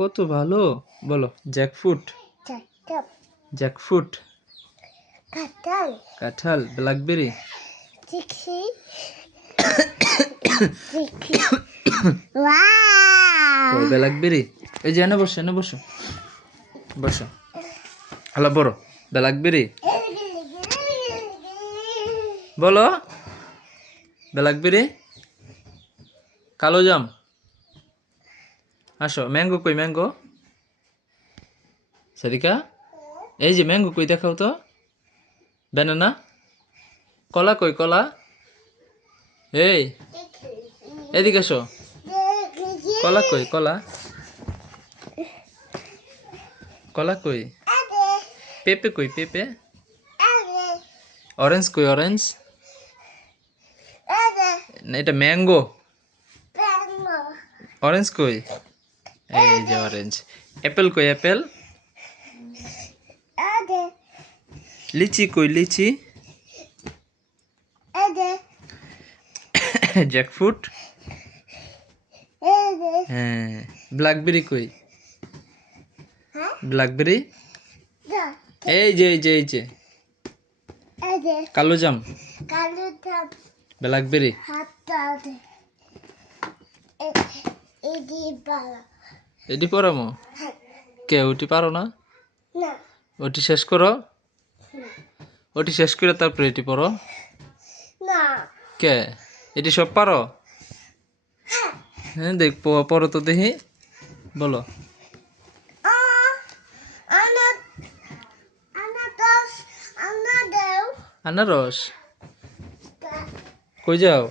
কত ভালো বলো। জ্যাকফ্রুট, চারটা জ্যাকফ্রুট, কাঁঠাল কাঁঠাল, ব্ল্যাকবেরি, চিকসি চিকসি ওয়াও ব্ল্যাকবেরি। এই যে এনে বসো, এনে বসো, বসো। হ্যালো বড়, ব্ল্যাকবেরি বলো, ব্ল্যাকবেরি, কালো জাম। আসো, ম্যাঙ্গো কই, ম্যাঙ্গো সারিকা, এই যে ম্যাঙ্গো কই দেখাও তো। ব্যানানা, কলা কই, কলা, এই এদিকে আসো, কলা কই, কলা, কলা কই, পেঁপে কই, পেঁপে, অরেঞ্জ কই, অরেঞ্জ, না এটা ম্যাঙ্গো, অরেঞ্জ কই, এই যে অরেঞ্জ। অ্যাপেল কই, অ্যাপেল, লিচি কই, লিচি, জ্যাকফ্রুট, হ্যাঁ। ব্ল্যাকবেরি কই, ব্ল্যাকবেরি, এই যে এই যে এই যে কালো জাম, ব্ল্যাকবেরি। এটি পড়ামো, কে ওটি পারো না? ওটি শেষ করো, ওটি শেষ করে তারপরে এটি পড়ো। কে এটি সব পারো? হ্যাঁ দেখ, পড়ো তো দেখি, বলো। আনারস, কই যাও?